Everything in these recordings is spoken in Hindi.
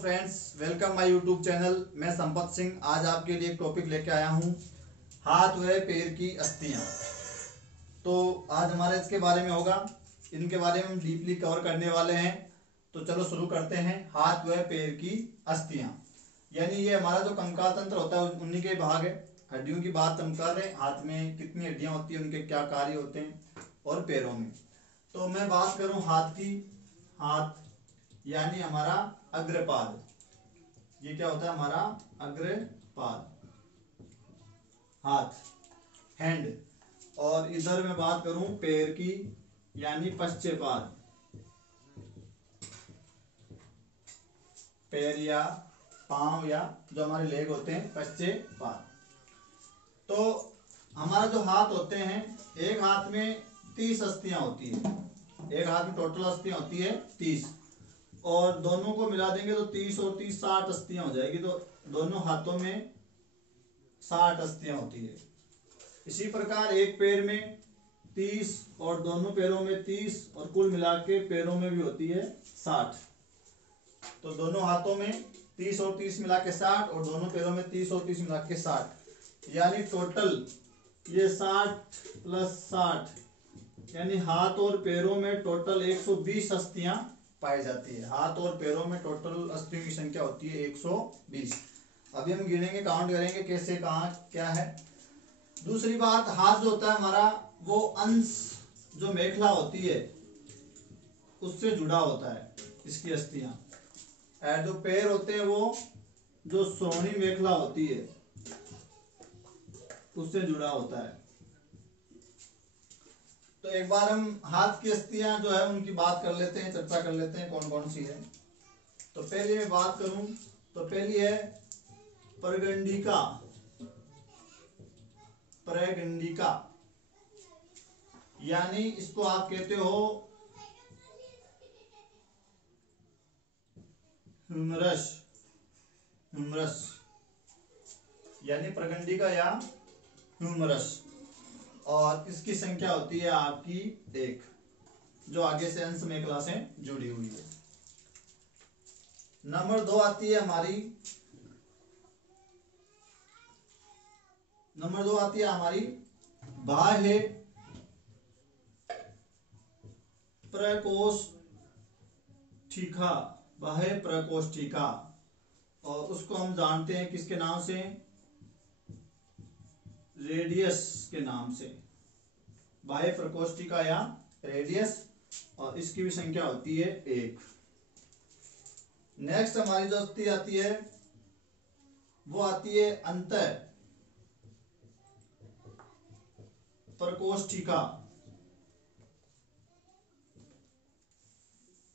Friends, welcome my YouTube channel. मैं संपत सिंह आज आपके लिए एक टॉपिक लेके आया हूँ, हाथ व पैर की अस्थियाँ। तो आज हमारा इसके बारे में होगा, इनके बारे में हम डीपली कवर करने वाले हैं। तो चलो शुरू करते हैं। हाथ व पैर की अस्थियाँ यानी ये हमारा जो कंकाल तंत्र होता है उन्हीं के भाग है। हड्डियों की बात हम कर रहे हैं, हाथ में कितनी हड्डियाँ होती हैं, उनके क्या कार्य होते हैं, और पैरों में। तो मैं बात करूँ हाथ की, हाथ यानी हमारा अग्रपाद। ये क्या होता है? हमारा अग्रपाद, हाथ, हैंड। और इधर मैं बात करूं पैर की यानी पश्चपाद, पैर या पांव या जो हमारे लेग होते हैं, पश्चपाद। तो हमारा जो हाथ होते हैं, एक हाथ में 30 अस्थियां होती है। एक हाथ में टोटल अस्थियां होती है 30, और दोनों को मिला देंगे तो 30 और 30 60 अस्थियां हो जाएगी। तो दोनों हाथों में 60 अस्थियां होती है। इसी प्रकार एक पैर में 30 और दोनों पैरों में 30 और कुल मिला के पैरों में भी होती है 60। तो दोनों हाथों में 30 और 30 मिला के 60 और दोनों पैरों में 30 और 30 मिला के 60, यानी टोटल ये 60 प्लस 60 यानी हाथ और पैरों में टोटल 120 अस्थियां पाई जाती है। हाथ और पैरों में टोटल अस्थियों की संख्या होती है 120। अभी हम गिनेंगे, काउंट करेंगे कैसे, कहाँ क्या है। दूसरी बात, हाथ जो होता है हमारा, वो अंश जो मेखला होती है उससे जुड़ा होता है, इसकी अस्थियां। और जो पैर होते हैं वो जो श्रोणी मेखला होती है उससे जुड़ा होता है। तो एक बार हम हाथ की अस्थियां जो है उनकी बात कर लेते हैं, चर्चा कर लेते हैं कौन कौन सी है। तो पहले मैं बात करूं तो पहली है परगंडिका। परगंडिका यानी इसको आप कहते हो ह्यूमरस। ह्यूमरस यानी परगंडिका या ह्यूमरस, और इसकी संख्या होती है आपकी 1, जो आगे से अंश मेखला से जुड़ी हुई है। नंबर 2 आती है हमारी, नंबर 2 आती है हमारी बाह्य प्रकोष्ठिका। बाह्य प्रकोष्ठिका, और उसको हम जानते हैं किसके नाम से? रेडियस के नाम से। बाह्य प्रकोष्ठिका या रेडियस, और इसकी भी संख्या होती है 1। नेक्स्ट हमारी जो अस्थि आती है वो आती है अंत प्रकोष्ठिका,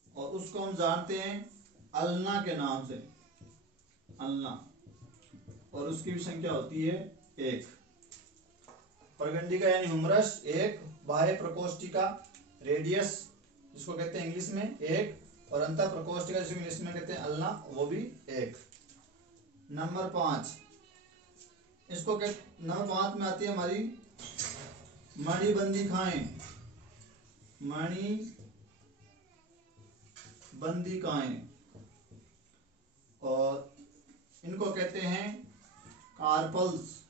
और उसको हम जानते हैं अल्ना के नाम से। अल्ना, और उसकी भी संख्या होती है 1। परगंडिका यानी ह्यूमरस 1, बाह्य प्रकोष्ठिका रेडियस जिसको कहते हैं इंग्लिश में 1, और अंत प्रकोष्ठिका जिसको इंग्लिश में कहते हैं अल्ना, वो भी 1। नंबर 5, इसको नंबर 5 में आती है हमारी मणिबंधिकाएं। मणिबंधिकाएं, और इनको कहते हैं कार्पल्स।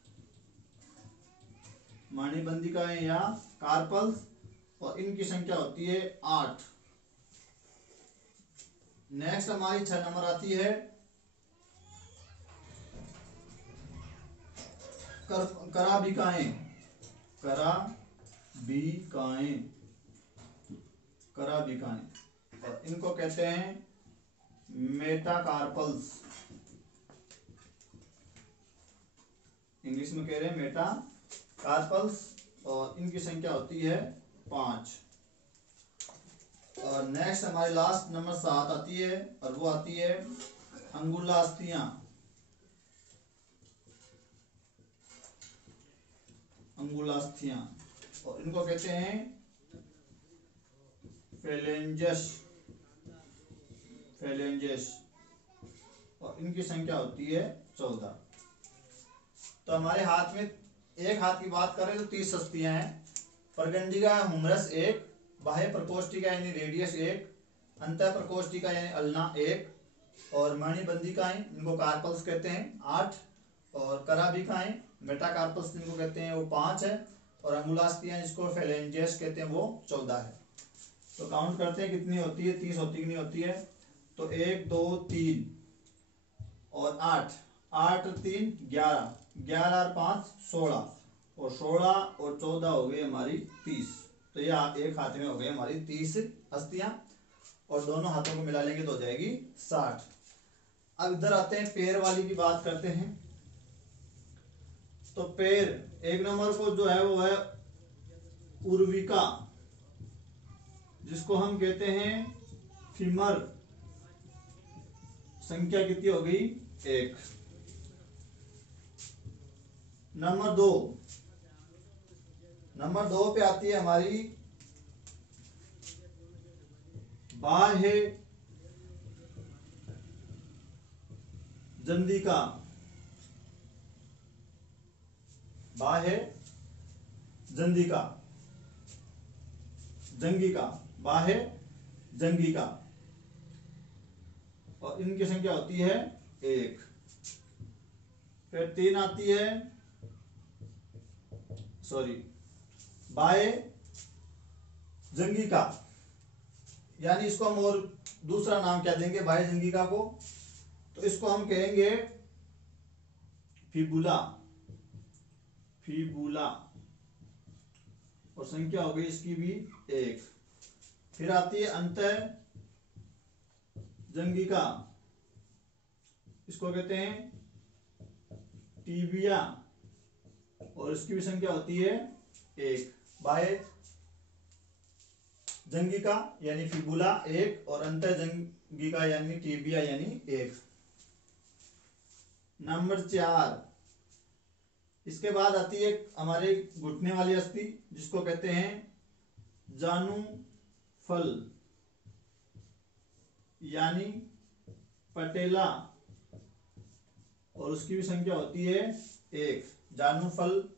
मणिबंधिकाएं या कार्पल्स, और इनकी संख्या होती है 8। नेक्स्ट हमारी 6 नंबर आती है कराबिकाएं। कराबिकाएं, कराबिकाएं, और इनको कहते हैं मेटाकार्पल्स। इंग्लिश में कह रहे हैं मेटाकार्पल्स, और इनकी संख्या होती है 5। और नेक्स्ट हमारी लास्ट नंबर 7 आती है, और वो आती है अंगुलास्थियां। अंगुलास्थियां, और इनको कहते हैं फेलेंजस। फेलेंजस, और इनकी संख्या होती है 14। तो हमारे हाथ में, एक हाथ की बात करें तो 30 अस्थियां हैं। परगंडिका ह्यूमरस 1, बाह्य प्रकोष्ठिका यानी रेडियस 1, अंत प्रकोष्ठिका यानी अल्ना 1, और मणिबंधिकाएं इनको कार्पल्स कहते हैं 8, और कराभिकाएं मेटाकार्पल्स जिनको कहते हैं वो 5 है, और अंगुलास्थियां जिसको फेलेंजेस कहते हैं वो 14 है। तो काउंट करते हैं कितनी होती है, 30 होती कि नहीं होती है। तो 1 2 3 और 8, 8 3 11, 11 और 5 16, और 16 और 14 हो गई हमारी 30। तो ये एक हाथ में हो गई हमारी 30 अस्थियां, और दोनों हाथों को मिला लेंगे तो हो जाएगी 60। अब इधर आते हैं पैर वाली की बात करते हैं। तो पैर एक नंबर को जो है वो है उर्विका, जिसको हम कहते हैं फीमर। संख्या कितनी हो गई, 1। नंबर दो पे आती है हमारी बाह्य जंदिका। बाह्य जंदिका, जंगिका, बाह्य जंगिका, और इनकी संख्या होती है 1। फिर 3 आती है बाह्य जंगिका, यानी इसको हम और दूसरा नाम क्या देंगे बाह्य जंगिका को, तो इसको हम कहेंगे फिबुला। फिबुला, और संख्या हो गई इसकी भी 1। फिर आती है अंतः जंगिका, इसको कहते हैं टीबिया, और इसकी भी संख्या होती है 1। बाह्य जंगिका यानी फिबुला 1, और अंतः जंगिका यानी टीबिया यानी 1। नंबर 4, इसके बाद आती है हमारे घुटने वाली अस्थि, जिसको कहते हैं जानुफल यानी पटेला, और उसकी भी संख्या होती है 1। जानुफल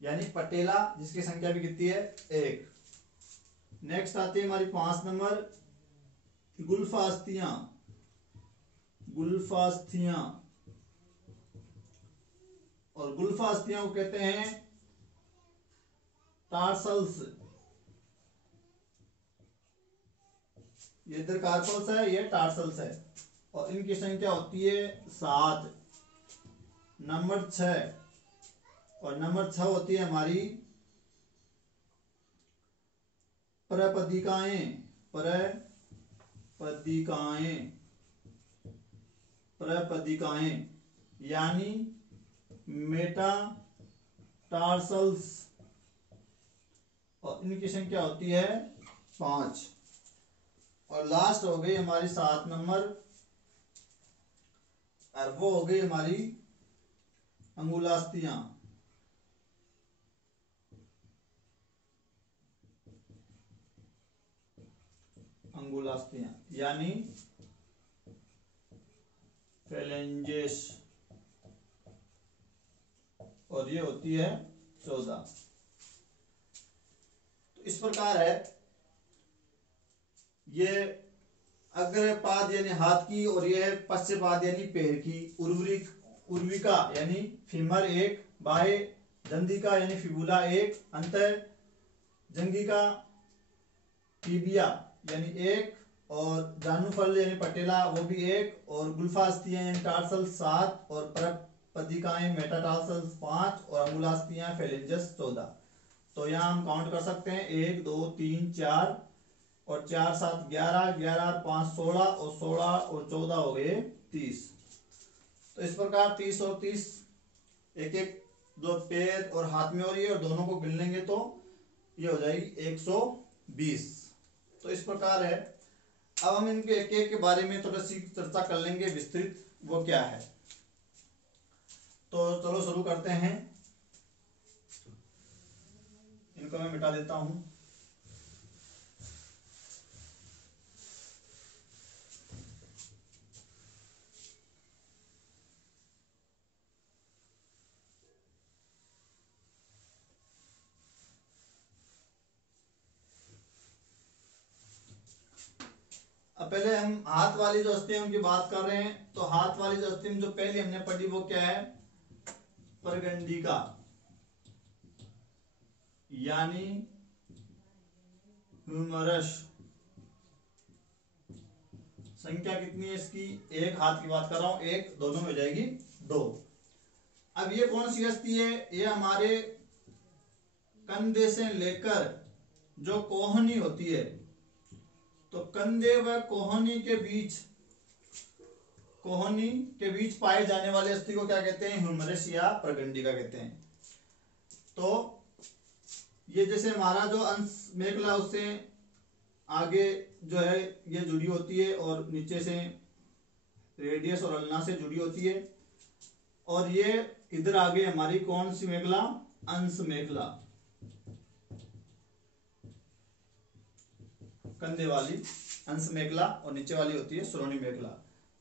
यानी पटेला, जिसकी संख्या भी कितनी है 1। नेक्स्ट आती है हमारी 5 नंबर गुल्फास्थियां। गुल्फास्थियां, और गुल्फास्थियां को कहते हैं टार्सल्स। ये इधर कार्पल्स है, ये टार्सल्स है, और इनकी संख्या होती है 7। नंबर 6, और नंबर 6 होती है हमारी प्रपदिकाएं। प्रपदिकाएं यानी मेटाटार्सल्स, और इनकी संख्या होती है 5। और लास्ट हो गई हमारी 7 नंबर, और वो हो गई हमारी अंगुलास्थियां। अंगुलास्थियां यानी फेलेंजेस, और ये होती है 14। तो इस प्रकार है ये अग्रपाद यानी हाथ की, और ये है पश्चपाद यानी पैर की। उर्विका यानी फीमर 1, बाह्य जंदिका यानी फिबुला 1, अंतः जंगिका टीबिया यानी 1, और जानुफल यानी पटेला वो भी 1, और गुल्फास्थियां यानी टार्सल 7, और प्रपदिकाएं मेटाटार्सल 5, और अंगुलास्थियां फेलेंजेस 14। तो यहाँ हम काउंट कर सकते हैं 1 2 3 4, और 4 7 11, 11 और 5 16, और 16 और 14 हो गए 30। तो इस प्रकार 30 और 30 एक एक दो पैर और हाथ में हो रही है, और दोनों को गिन लेंगे तो ये हो जाएगी 120। तो इस प्रकार है। अब हम इनके एक एक के बारे में थोड़ा सी चर्चा कर लेंगे विस्तृत, वो क्या है। तो चलो शुरू करते हैं। इनको मैं मिटा देता हूं। अब पहले हम हाथ वाली जो अस्थि है उनकी बात कर रहे हैं। तो हाथ वाली जो अस्थि जो पहले हमने पढ़ी वो क्या है, परगंडिका, यानी ह्यूमरस। संख्या कितनी है इसकी, एक हाथ की बात कर रहा हूं, एक, दोनों में हो जाएगी 2। अब ये कौन सी अस्थि है, ये हमारे कंधे से लेकर जो कोहनी होती है, तो कंधे व कोहनी के बीच पाए जाने वाले अस्थि को क्या कहते हैं, ह्यूमरस या प्रगंडिका कहते हैं। तो ये जैसे हमारा जो अंश मेखला उससे आगे जो है ये जुड़ी होती है और नीचे से रेडियस और अल्ना से जुड़ी होती है, और ये इधर आगे हमारी कौन सी मेखला, अंश मेखला, कंधे वाली अंश मेखला, और नीचे वाली होती है श्रोणी मेखला।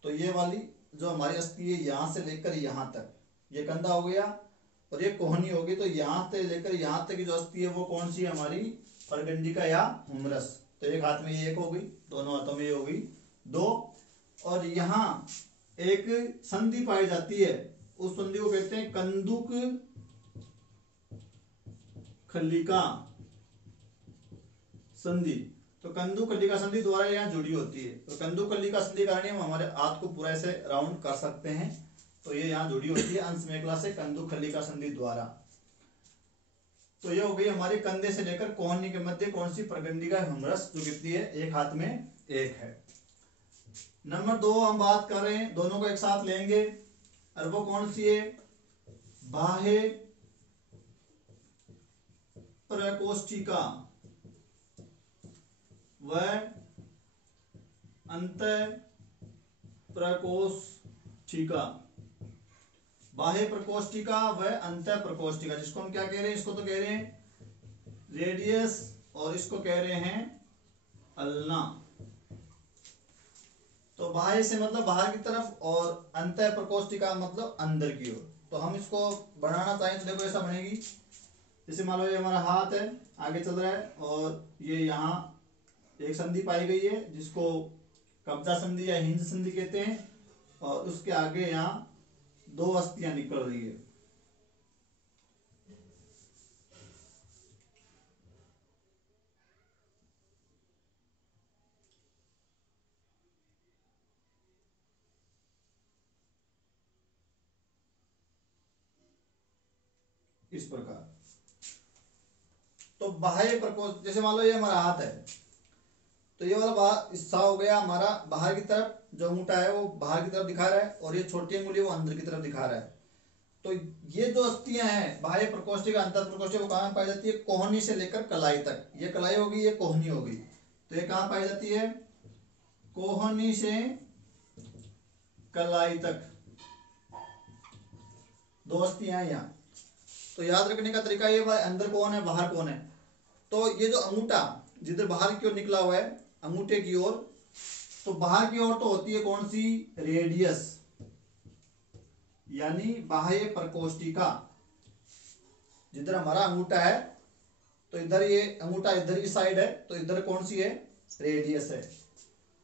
तो ये वाली जो हमारी अस्थि है यहां से लेकर यहां तक, ये कंधा हो गया और ये कोहनी होगी, तो यहां से लेकर यहां तक की जो अस्थि है वो कौन सी है, हमारी परगंडिका या ह्यूमरस। तो एक हाथ में ये एक हो गई, दोनों हाथों में ये हो गई 2, और यहां एक संधि पाई जाती है, उस संधि को कहते हैं कंदुक खल्लिका संधि। तो कंदुक खल्लिका संधि द्वारा यहाँ जुड़ी होती है। तो कंदुक खल्लिका संधि कारण हम हमारे हाथ को पूरा ऐसे राउंड कर सकते हैं, तो ये यहाँ जुड़ी होती है अंश मेखला से कंदुक खल्लिका संधि द्वारा। तो ये हो गई हमारे कंधे से लेकर कोहनी के मध्य कौन सी, प्रगंडिका ह्यूमरस, जो कितनी है, एक हाथ में एक है। नंबर 2 हम बात कर रहे हैं, दोनों को एक साथ लेंगे, और वो कौन सी है, बाह्य प्रकोष्ठिका व अंतः प्रकोष्ठिका। बाह्य प्रकोष्ठिका व अंतः प्रकोष्ठिका, जिसको हम क्या कह रहे हैं, इसको तो कह रहे हैं रेडियस और इसको कह रहे हैं अल्ना। तो बाह्य से मतलब बाहर की तरफ और अंतः प्रकोष्ठिका मतलब अंदर की ओर। तो हम इसको बनाना चाहें तो देखो ऐसा बनेगी, जैसे मान लो ये हमारा हाथ है, आगे चल रहा है, और ये यहाँ एक संधि पाई गई है जिसको कब्जा संधि या हिंज संधि कहते हैं, और उसके आगे यहाँ 2 अस्थियां निकल रही है। इस प्रकार। तो बाह्य प्रकोष्ठ, जैसे मान लो ये हमारा हाथ है, तो ये वाला हिस्सा हो गया हमारा बाहर की तरफ, जो अंगूठा है वो बाहर की तरफ दिखा रहा है, और ये छोटी अंगुली वो अंदर की तरफ दिखा रहा है। तो ये जो अस्थियां हैं बाह्य प्रकोष्ठिका अंतर प्रकोष्ठिका, वो कहाँ पाई जाती है, कोहनी से लेकर कलाई तक। ये कलाई होगी, ये कोहनी होगी। तो ये कहाँ पाई जाती है, कोहनी से कलाई तक 2 अस्थियां यहाँ। तो याद रखने का तरीका ये, अंदर कौन है, बाहर कौन है। तो ये जो अंगूठा जिधर बाहर की ओर निकला हुआ है, अंगूठे की ओर, तो बाहर की ओर तो होती है कौन सी, रेडियस, यानी बाह्य प्रकोष्ठिका। जिधर हमारा अंगूठा है, तो इधर ये अंगूठा इधर की साइड है, तो इधर कौन सी है, रेडियस है।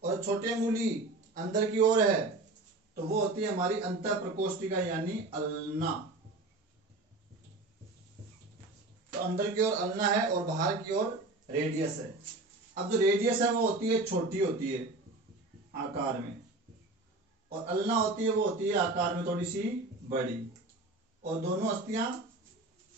और छोटी अंगुली अंदर की ओर है, तो वो होती है हमारी अंतः प्रकोष्ठिका यानी अल्ना। तो अंदर की ओर अल्ना है और बाहर की ओर रेडियस है। अब जो रेडियस है वो होती है छोटी होती है आकार में, और अल्ना होती है वो होती है आकार में थोड़ी सी बड़ी, और दोनों अस्थियां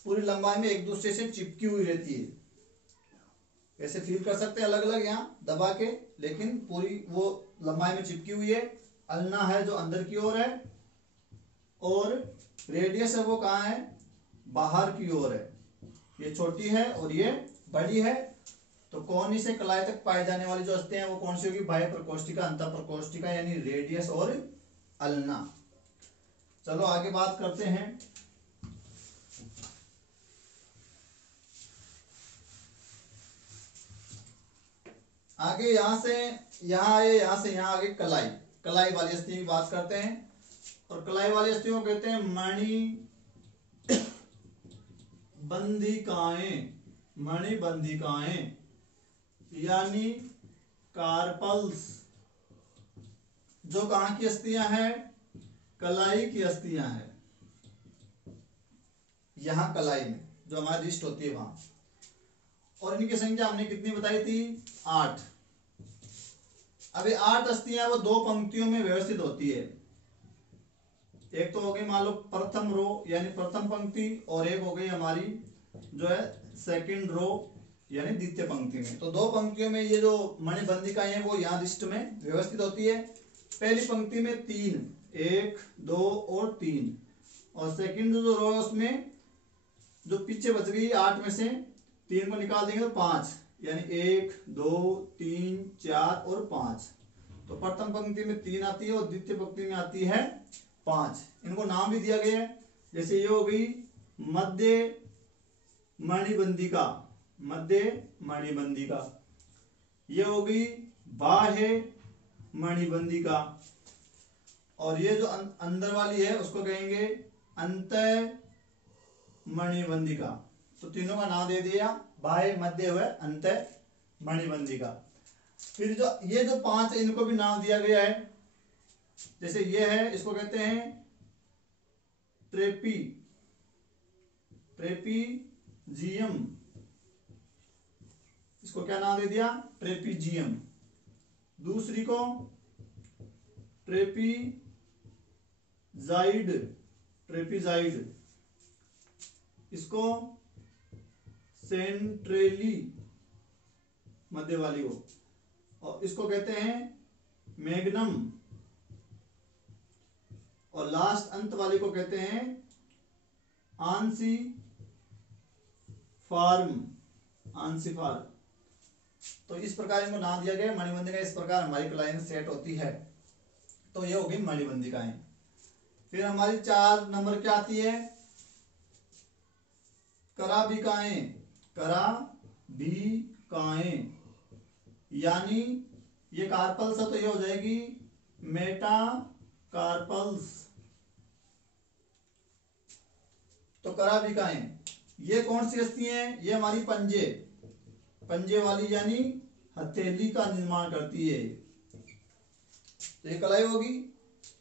पूरी लंबाई में एक दूसरे से चिपकी हुई रहती है। ऐसे फील कर सकते हैं अलग अलग यहाँ दबा के, लेकिन पूरी वो लंबाई में चिपकी हुई है। अल्ना है जो अंदर की ओर है, और रेडियस है वो कहाँ है, बाहर की ओर है। ये छोटी है और ये बड़ी है। तो कोहनी से कलाई तक पाए जाने वाली जो अस्थियां हैं वो कौन सी होगी, बाह्य प्रकोष्ठिका अंतः प्रकोष्ठिका यानी रेडियस और अल्ना। चलो आगे बात करते हैं। आगे यहां से यहां आए, यहां से यहां आगे कलाई, कलाई वाली अस्थि की बात करते हैं। और कलाई वाली अस्थियों को कहते हैं मणि बंधिकाएं, मणि बंधिकाएं यानी कार्पल्स जो कहाँ की अस्थियां हैं, कलाई की अस्थियां हैं, यहाँ कलाई में जो हमारी रिस्ट होती है वहां। और इनकी संख्या हमने कितनी बताई थी, 8। अब ये 8 अस्थियां वो 2 पंक्तियों में व्यवस्थित होती है। एक तो हो गई मान लो प्रथम रो यानी प्रथम पंक्ति, और एक हो गई हमारी जो है सेकंड रो यानी द्वितीय पंक्ति में। तो 2 पंक्तियों में ये जो मणिबंधिकाएं हैं वो यहाँ रिस्ट में व्यवस्थित होती है। पहली पंक्ति में 3, 1 2 और 3, और सेकंड जो रो है उसमें जो पीछे बच गई 8 में से 3 को निकाल देंगे तो 5, यानी 1 2 3 4 और 5। तो प्रथम पंक्ति में 3 आती है और द्वितीय पंक्ति में आती है 5। इनको नाम भी दिया गया है, जैसे ये हो गई मध्य मणिबंधिका, मध्य मणिबंधिका। ये हो गई बाह्य मणिबंधिका, और ये जो अंदर वाली है उसको कहेंगे अंतः मणिबंधिका। तो तीनों का नाम दे दिया, बाह्य मध्य हुए अंतः मणिबंधिका। फिर जो ये जो 5 इनको भी नाम दिया गया है, जैसे ये है इसको कहते हैं ट्रेपी, ट्रेपीजियम, इसको क्या नाम दे दिया, ट्रेपीजियम। दूसरी को ट्रेपीजाइड, ट्रेपीजाइड, इसको सेंट्रेली, मध्य वाली को, और इसको कहते हैं मैग्नम, और लास्ट अंत वाली को कहते हैं आंसी फार्म, आंसी फार्म। तो इस प्रकार इनको नाम दिया गया। मणिबंधिका इस प्रकार हमारी कलाई में सेट होती है। तो ये होगी मणिबंधिकाएं। फिर हमारी 4 नंबर क्या आती है, कराबिकाएं, कराबिकाएं, यानी ये कार्पल्स है तो ये हो जाएगी मेटा कार्पल्स। तो कराबिकाएं ये कौन सी अस्थियां हैं, ये हमारी पंजे, पंजे वाली यानी हथेली का निर्माण करती है। तो ये कलाई होगी,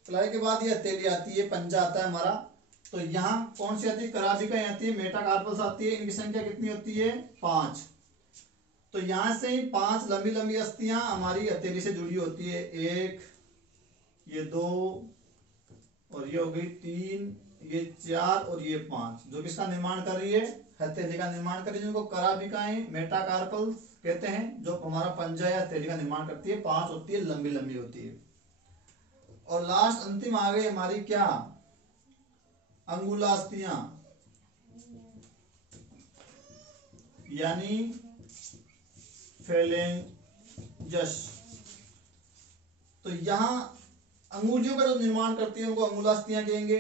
कलाई के बाद ये हथेली आती है, पंजा आता है हमारा। तो यहाँ कौन सी आती है, कराबिकाएं आती है, मेटाकार्पल्स आती है। इनकी संख्या कितनी होती है, 5। तो यहां से 5 लंबी लंबी अस्थियां हमारी हथेली से जुड़ी होती है। 1, ये 2, और ये हो गई 3, ये 4 और ये 5, जो किसका निर्माण कर रही है, हथेली का निर्माण कर रही है, जिनको कराबिकाएं मेटाकार्पल्स कहते हैं, जो हमारा पंजा या हथेली का निर्माण करती है। 5 होती है, लंबी लंबी होती है। और लास्ट अंतिम आ गई हमारी क्या, अंगुलास्थियां, यानी फेलेंजस। तो यहां अंगुलियों का जो निर्माण करती है उनको अंगुलास्थियां कहेंगे।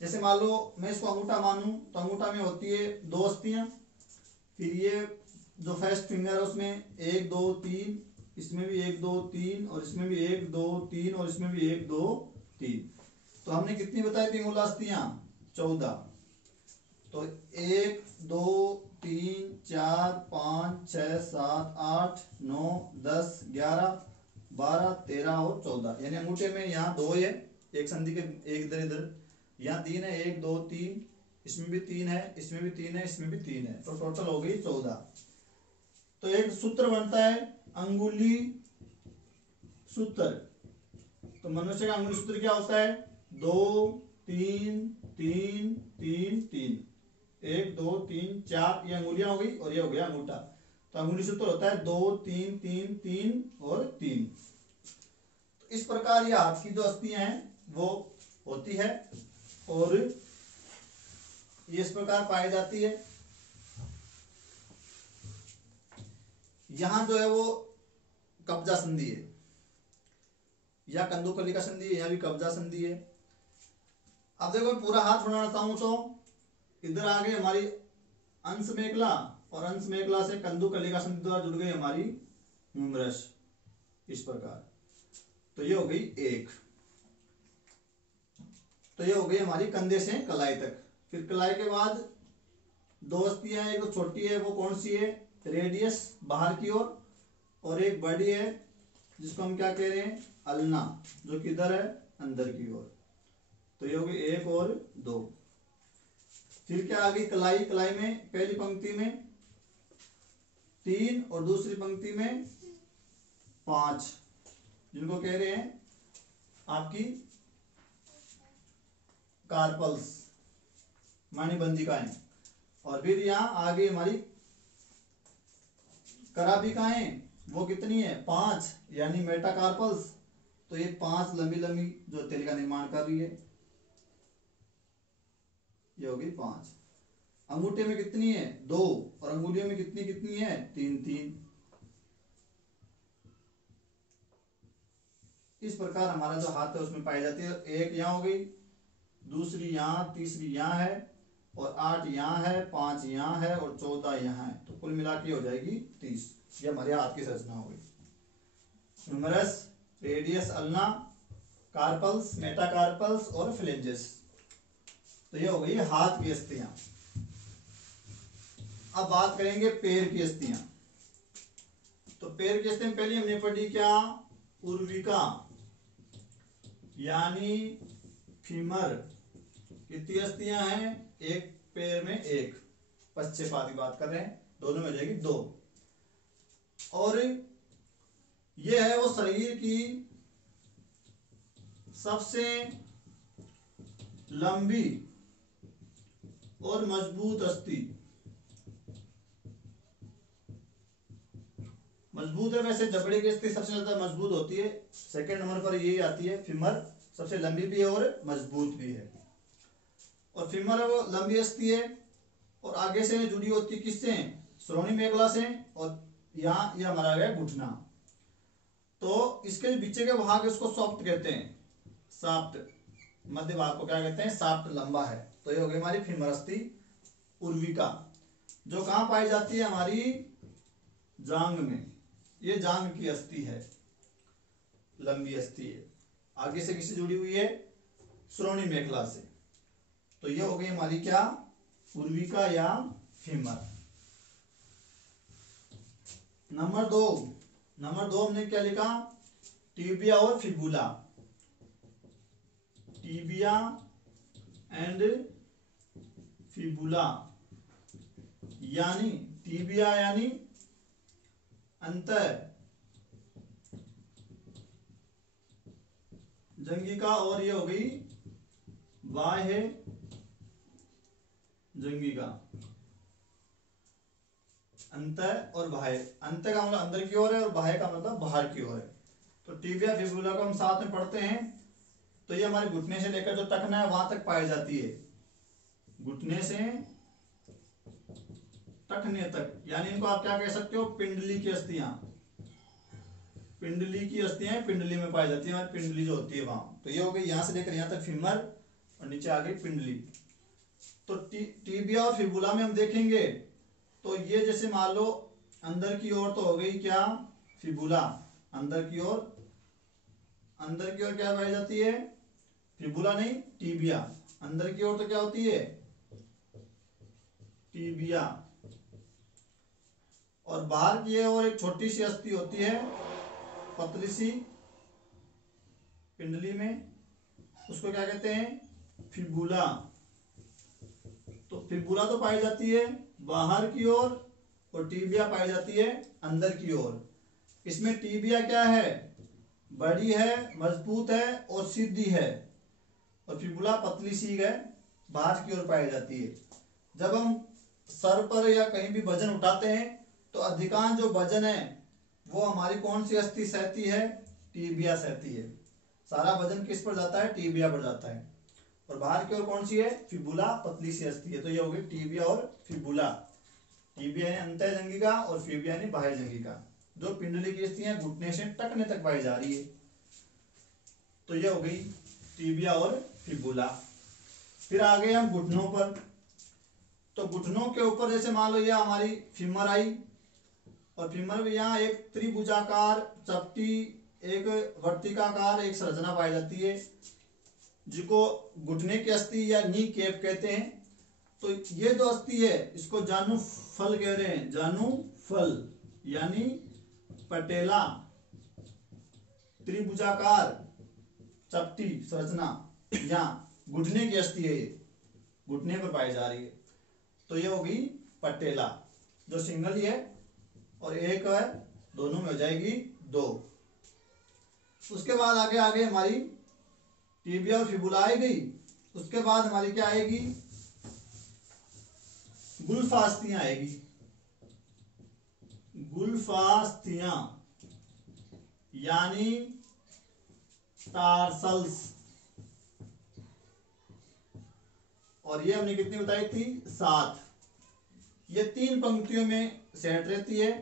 जैसे मान लो मैं इसको अंगूठा मानूं तो अंगूठा में होती है 2 अस्थियां। फिर ये जो फर्स्ट फिंगर है उसमें 1 2 3, इसमें भी 1 2 3, और इसमें भी 1 2 3, और इसमें भी 1 2 3। तो हमने कितनी बताई थी अंगुलास्थियां, 14। तो 1 2 3 4 5 6 7 8 9 10 11 12 13 और 14, यानी अंगूठे में यहाँ 2 है, एक संधि के एक इधर इधर, यहाँ 3 है, 1 2 3, इसमें भी 3 है, इसमें भी 3 है, इसमें भी 3 है, तो टोटल हो गई 14। तो एक सूत्र बनता है अंगुली सूत्र। तो मनुष्य का अंगुली सूत्र क्या होता है, 2 3 3 3 3, 1 2 3 4, ये अंगुलियां हो गई और ये हो गया अंगूठा। तो अंगुली सूत्र होता है 2 3 3 3 और 3। तो इस प्रकार ये हाथ की जो अस्थियां हैं वो होती है, और ये इस प्रकार पाई जाती है। यहां जो है वो कब्जा संधि है, या कंदुकलिका संधि है, यहाँ भी कब्जा संधि है। अब देखो पूरा हाथ बनाना चाहूं तो इधर आ गई हमारी अंश मेखला, और अंश मेखला से कंदुकलिका संधि द्वारा जुड़ गई हमारी ह्यूमरस, इस प्रकार। तो ये हो गई 1। तो ये हो गई हमारी कंधे से कलाई तक। फिर कलाई के बाद 2 अस्थियां हैं, एक तो छोटी है वो कौन सी है, रेडियस बाहर की ओर, और एक बड़ी है जिसको हम क्या कह रहे हैं, अल्ना, जो किधर है, अंदर की ओर। तो ये होगी 1 और 2। फिर क्या आ गई कलाई, कलाई में पहली पंक्ति में 3 और दूसरी पंक्ति में 5, जिनको कह रहे हैं आपकी कार्पल्स, मानीबंदिकाएं। और फिर यहाँ आगे हमारी कराबिकाएं, वो कितनी है, 5, यानी मेटाकार्पल्स। तो ये 5 लंबी लंबी जो तेल का निर्माण कर रही है, ये होगी 5। अंगूठे में कितनी है, 2, और अंगुलियों में कितनी कितनी है, 3 3। इस प्रकार हमारा जो हाथ है उसमें पाई जाती है। एक यहाँ हो गई, दूसरी यहाँ, तीसरी यहाँ है, और 8 यहाँ है, 5 यहाँ है, और 14 यहाँ है। तो कुल मिला के हो जाएगी 30। ये हमारे हाथ की संरचना हो गई। Humerus, radius, ulna, carpals, metacarpals और फ्लेंजेस। तो ये हो गई हाथ की अस्थियां। अब बात करेंगे पैर की अस्थियां। तो पैर की अस्थियां पहले हमने पढ़ी क्या, उर्विका यानी फीमर। कितनी अस्थियां हैं, एक पैर में 1, पश्चेपाद की बात कर रहे हैं, दोनों में हो जाएगी 2। और ये है वो शरीर की सबसे लंबी और मजबूत अस्थि। मजबूत है, वैसे जबड़े की अस्थि सबसे ज्यादा मजबूत होती है, सेकंड नंबर पर यही आती है। फीमर सबसे लंबी भी है और मजबूत भी है। और फीमर है वो लंबी अस्थि है, और आगे से जुड़ी होती है किससे, श्रोणी मेखला से, और यहाँ ये हमारा गया घुटना। तो इसके पीछे के भाग इसको सॉफ्ट कहते हैं, साफ्ट, मध्य भाग को क्या कहते हैं, साफ्ट, लंबा है। तो ये हो गई हमारी फीमर अस्थि उर्विका, जो कहाँ पाई जाती है, हमारी जांग में। ये जांग की अस्थि है, लंबी अस्थि है, आगे से किससे जुड़ी हुई है, श्रोणी मेखला से। तो ये हो गई हमारी क्या, उर्विका या फीमर। नंबर 2 हमने क्या लिखा, टीबिया और फिबुला। टीबिया एंड फिबुला, यानी टीबिया यानी अंतर जंगिका, और ये हो गई बाह्य जंगिका। अंतर और बाह्य, अंतर का मतलब अंदर की ओर है, और बाह्य का मतलब बाहर की ओर है। तो टीबिया फिबुला को हम साथ में पढ़ते हैं। तो ये हमारे घुटने से लेकर जो टखना है वहां तक पाई जाती है, घुटने से टखने तक, यानी इनको आप क्या कह सकते हो, पिंडली की अस्थियां। पिंडली की अस्थियां पिंडली में पाई जाती है, हमारी पिंडली जो होती है वहां। तो ये हो गई यहां से लेकर यहां तक फीमर, और नीचे आ गई पिंडली। तो टीबिया और फिबुला में हम देखेंगे, तो ये जैसे मान लो अंदर की ओर तो हो गई क्या, फिबुला, अंदर की ओर, अंदर की ओर क्या पाई जाती है, फिबुला नहीं, टीबिया। अंदर की ओर तो क्या होती है, टीबिया। और बाहर की ओर एक छोटी सी अस्थि होती है, पतली सी, पिंडली में, उसको क्या कहते हैं, फिबुला। तो फिबुला तो पाई जाती है बाहर की ओर, और टीबिया पाई जाती है अंदर की ओर। इसमें टीबिया क्या है, बड़ी है, मजबूत है और सीधी है, और फिबुला पतली सी है, बाहर की ओर पाई जाती है। जब हम सर पर या कहीं भी वजन उठाते हैं, तो अधिकांश जो वजन है वो हमारी कौन सी अस्थि सहती है, टीबिया सहती है। सारा वजन किस पर जाता है, टीबिया पर जाता है। और बाहर की ओर कौन सी है, फिबुला, पतली सी अस्थि है। तो ये हो गई टीबिया और फिबुला। टीबिया यानी अंतः जंगिका, और फिबिया यानी बाह्य जंगिका, जो पिंडली की अस्थि है, घुटने से टखने तक पाई जा रही है। तो ये हो गई टीबिया और फिबुला। फिर आ गए हम घुटनों पर। तो घुटनों के ऊपर जैसे मान लो ये हमारी फीमर आई, और फीमर में यहाँ एक त्रिभुजाकार चपटी, एक वर्तिकाकार एक संरचना पाई जाती है, जिसको घुटने की अस्थि या नी केप कहते हैं। तो ये जो अस्थि है इसको जानुफल कह रहे हैं, जानुफल यानी पटेला, त्रिभुजाकार चपटी संरचना या घुटने की अस्थि है, ये घुटने पर पाई जा रही है, तो ये होगी पटेला जो सिंगल ही है, और एक है दोनों में हो जाएगी 2। उसके बाद आगे आगे हमारी टिबिया और फिबुला आई गई। उसके बाद हमारी क्या आएगी, गुल्फास्तियां आएगी। गुल्फास्तियां यानी टार्सल्स, और ये हमने कितनी बताई थी, 7। ये 3 पंक्तियों में सेट रहती है,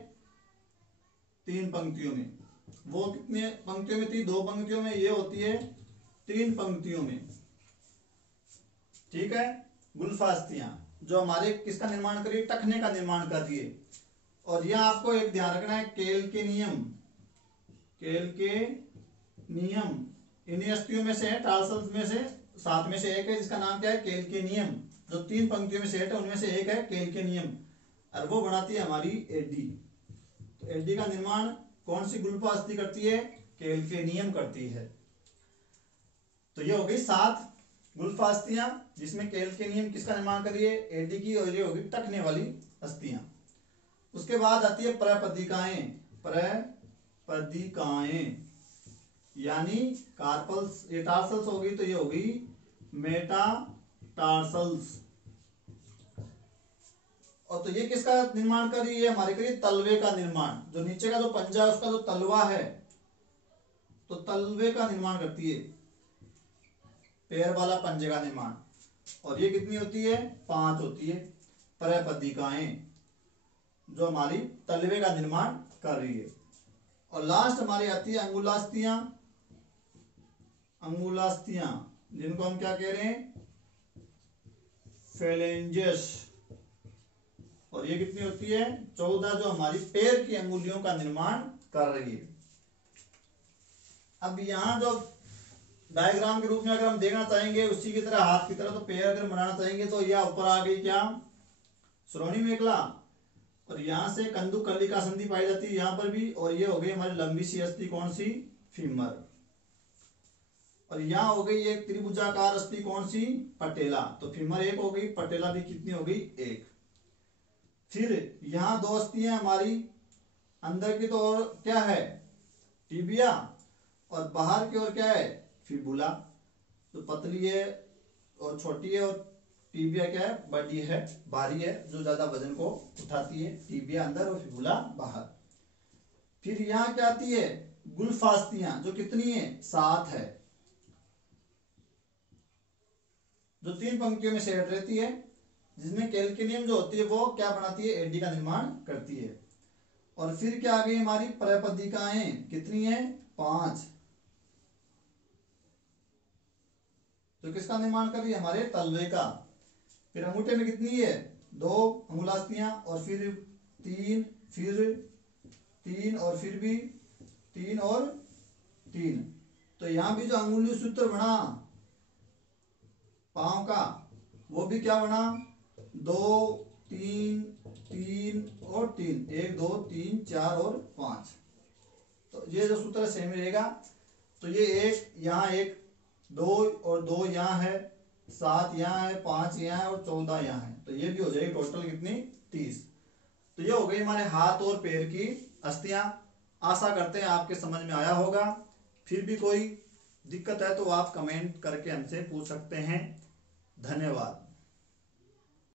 3 पंक्तियों में। वो कितने पंक्तियों में थी, 2 पंक्तियों में, ये होती है 3 पंक्तियों में। ठीक है, गुल्फास्तियां जो हमारे किसका निर्माण कर रही है, टखने का निर्माण कर रही है। और यह आपको एक ध्यान रखना है, केल के नियम, केल के नियम इन्हीं अस्थियों में से है, टार्सल्स में से 7 में से एक है, जिसका नाम क्या है, केल के नियम। जो 3 पंक्तियों में सेट है उनमें से एक है केल के नियम, और वो बनाती है हमारी एडी। तो एडी का निर्माण कौन सी गुल्फास्थि करती है, केल के नियम करती है। तो ये हो गई 7 गुल्फास्तियां, जिसमें केल के नियम किसका निर्माण कर रही है, एडी की, और ये होगी टखने वाली अस्थियां। उसके बाद आती है प्रपदिकाएं। प्रपदिकाएं यानी कार्पल्स, ये टार्सल्स होगी, तो ये होगी मेटाटार्सल्स। और तो ये किसका निर्माण कर रही है, हमारे करिए तलवे का निर्माण। जो नीचे का जो पंजा है उसका जो तलवा है, तो तलवे का निर्माण करती है, पैर वाला पंजे का निर्माण। और ये कितनी होती है, 5 होती है प्रपदिकाएं जो हमारी तलवे का निर्माण कर रही है। और लास्ट हमारी आती है अंगुलास्तियां। अंगुलास्तियां जिनको हम क्या कह रहे हैं, फेलेंजेस। और ये कितनी होती है, 14, जो हमारी पैर की अंगुलियों का निर्माण कर रही है। अब यहां जो डायग्राम के रूप में अगर हम देखना चाहेंगे उसी की तरह हाथ की तरह, तो पैर अगर बनाना चाहेंगे तो यह ऊपर आ गई क्या, श्रोणी मेखला, और यहां से कंदुक कलिका संधि पाई जाती है यहां पर भी। और ये हो गई हमारी लंबी सी अस्थि, कौन सी, फीमर। और यहां हो गई एक त्रिभुजाकार अस्थि, कौन सी, पटेला। तो फीमर 1 हो गई, पटेला भी कितनी हो गई, 1। फिर यहां 2 अस्थियां हमारी, अंदर की तो और क्या है, टिबिया, और बाहर की ओर क्या है, फिबुला। तो पतली है और छोटी है, और टिबिया क्या है, बड़ी है, भारी है, जो ज्यादा वजन को उठाती है। टिबिया अंदर और फिबुला बाहर। फिर यहां क्या आती है, गुल्फास्तियां, जो कितनी है, 7 है, जो 3 पंक्तियों में सेट रहती है, जिसमें कैल्केनियम जो होती है वो क्या बनाती है, एडी का निर्माण करती है। और फिर क्या आ गई हमारी प्रपदिकाएं, कितनी है, 5, जो किसका निर्माण कर रही है, हमारे तलवे का। फिर अंगूठे में कितनी है, 2 अंगुलास्तियां, और फिर 3, फिर 3, और फिर भी 3 और 3। तो यहां भी जो अंगुली सूत्र बना पांव का, वो भी क्या बना, 2, 3, 3 और 3, 1, 2, 3, 4 और 5। तो ये जो सूत्र सेम रहेगा। तो ये 1 यहाँ, 1, 2 और 2 यहाँ है, 7 यहाँ है, 5 यहाँ है, और 14 यहाँ है। तो ये भी हो जाएगी टोटल कितनी, 30। तो ये हो गई हमारे हाथ और पैर की अस्थियां। आशा करते हैं आपके समझ में आया होगा। फिर भी कोई दिक्कत है तो आप कमेंट करके हमसे पूछ सकते हैं। धन्यवाद।